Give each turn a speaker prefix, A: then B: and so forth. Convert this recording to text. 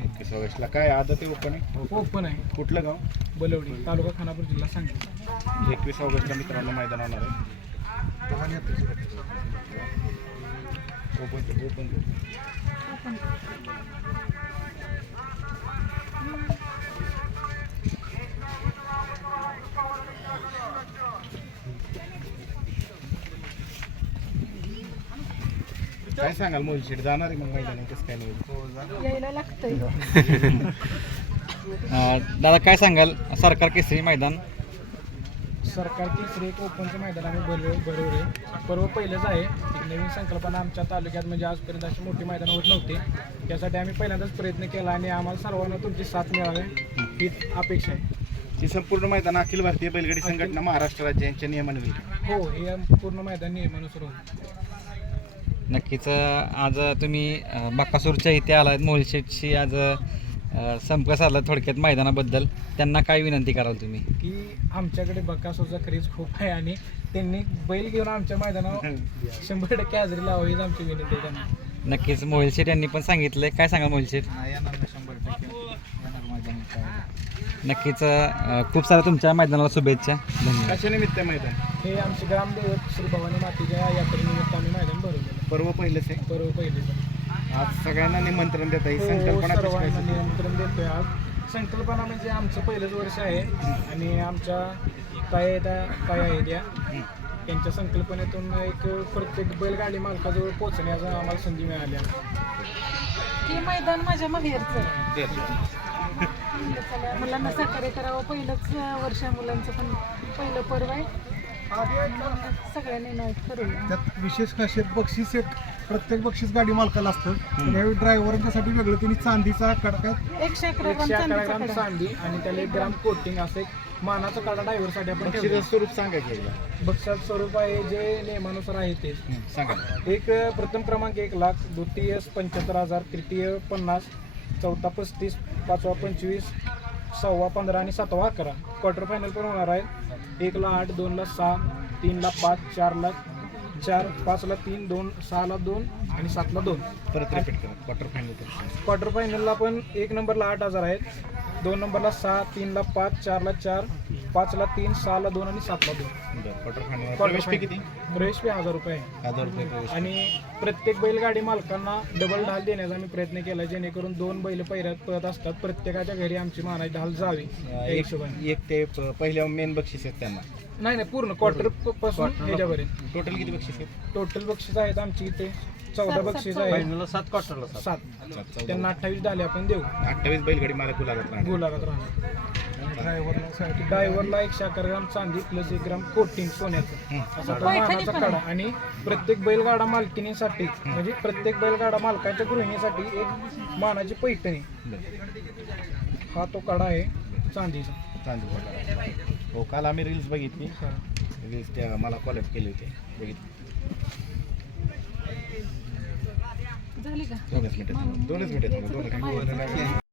A: 21 ऑगस्टला काय आदत आहे ओपन आहे?
B: ओपन आहे.
A: कुठलं गाव?
B: बलवडी, तालुका खानापूर, जिल्हा सांगली.
A: 21 ऑगस्टला मित्रांनो मैदान होणार आहे. ओपन ओपन काय सांगाल मोलशेट जाणार आहे मग मैदान कसं काय नाही?
C: यायला लागतंय.
D: दादा काय सांगाल सरकार केसरी मैदान?
B: सरकार केसरी एक ओपनचं मैदान आम्ही बरोबर आहे. पर्व पहिलंच आहे. एक नवीन संकल्पना आमच्या तालुक्यात म्हणजे आजपर्यंत अशी मोठी मैदान होत नव्हते. त्यासाठी आम्ही पहिल्यांदाच प्रयत्न केला आणि आम्हाला सर्वांना तुमची साथ मिळावी ही अपेक्षा आहे.
A: ही संपूर्ण मैदान अखिल भारतीय बैलगाडी संघटना महाराष्ट्र राज्य यांच्या नियमाने होईल.
B: हो, हे पूर्ण मैदान नियमानुसार होतं.
D: नक्कीच आज तुम्ही बक्कासूरच्या इथे आलात, मोलशेटशी आज संपर्क साधला थोडक्यात मैदानाबद्दल. त्यांना काय विनंती कराल तुम्ही?
B: की आमच्याकडे बकासूरचा क्रेज खूप आहे आणि त्यांनी बैल घेऊन आमच्या मैदानावर 100% हजेरी लावावी हीच आमची विनंती आहे त्यांना.
D: नक्कीच मोहिलशेट यांनी पण सांगितलंय. काय सांगा मोहिलशेट? नक्कीच खूप साऱ्या तुमच्या मैदानाला शुभेच्छा. धन्यवाद.
A: कशा निमित्त मैदान?
B: हे आमचे ग्रामदैवत श्री भवानी मातेच्या यात्रेनिमित्त आम्ही मैदान भरवलेलं
A: पर्व पहिलंच आहे.
B: बरोबर पहिले
A: आज सगळ्यांना निमंत्रण देता ही संकल्पना कशी काय
B: सर्वांना
A: सुचली?
B: नियंत्रण देतोय. आज संकल्पना म्हणजे आमचं पहिलंच वर्ष आहे आणि आमच्या ताई आहेत या त्यांच्या संकल्पनेतून एक प्रत्येक बैलगाडी मालकाजवळ पोहोचण्याचा आम्हाला संधी मिळाली आहे.
C: हे मैदान माझ्या माहेरचं आहे.
A: दे.
C: मुलांना सहकार्य करावं. पहिलंच वर्ष आहे मुलांचं, पण पहिलं पर्व आहे. सगळ्यांनी नाही ठरवलं.
E: त्यात विशेष खासियत बक्षीस एक प्रत्येक बक्षीस गाडी मालकाला असतं. यावेळी ड्रायव्हरांच्यासाठी वेगळं त्यांनी चांदीचा कडका
C: 111 ग्राम
B: 111 ग्राम
C: चांदीचा
B: चांदी आणि त्याला 1 ग्राम कोटिंग असं एक मानाचा काढा ड्रायव्हरसाठी आपण ठेवतो.
A: बक्षिसाचं स्वरूप सांगा की एकदा.
B: बक्षाचं स्वरूप आहे जे नियमानुसार आहे ते.
A: सांगा.
B: एक प्रथम क्रमांक 1 लाख, द्वितीय 75,000, तृतीय 50, चौथा 35, पाचवा 25, सहावा 15 आणि सातवा 11. क्वार्टर फायनल पण होणार आहे. 1 ला 8, 2 ला 6, 3 ला 5, 4 ला 4, 5 ला 3, 2, 6 ला 2 आणि 7 ला 2.
A: परत रिपीट करा. Quarter final.
B: क्वार्टर फायनलला पण 1 नंबरला 8,000 आहेत, 2 नंबरला 6, 3 ला 5, 4 ला 4, 5 ला 3, 6 ला 2 आणि 7 ला 2.
A: Quarter final.
B: क्वार्टर
A: प्रवेश फी किती?
B: प्रवेश फी 1,000 रुपये आहे.
A: 1000 रुपये प्रवेश.
B: आणि प्रत्येक बैलगाडी मालकांना डबल ढाल देण्याचा आम्ही प्रयत्न केला, जेणेकरून 2 बैल पहिऱ्यात पळत असतात. प्रत्येकाच्या घरी आमची मानाची ढाल जावी या हिशोबाने.
A: एक ते पहिल्या मेन बक्षीस आहेत त्यांना.
B: नाही पूर्ण क्वार्टर पासून ह्याच्यापर्यंत
A: टोटल किती बक्षीस आहेत?
B: टोटल बक्षीस आहेत आमची इथे 14 बक्षीस आहे. 7 त्यांना 28 ढाले आपण देऊ.
A: 28 बैलगाडी मला गुलाबात राहणार.
B: गुलाबात राहणार. ड्रायव्हरला 111 ग्राम चांदी प्लस 1 ग्राम कोटिंग सोन्याचं असा तो मानाचा काढा. आणि प्रत्येक बैलगाडा मालकिनीसाठी म्हणजे प्रत्येक बैलगाडा मालकाच्या गृहिणीसाठी एक मानाची पैठणी हा तो काढा आहे चांदीचा.
A: चांदी. हो, काल आम्ही रील्स बघितली. रील्स त्या मला कॉलेक्ट केले होते. बघितली.
C: झाली का?
A: 2 मिनिटं. 2 मिनिटं.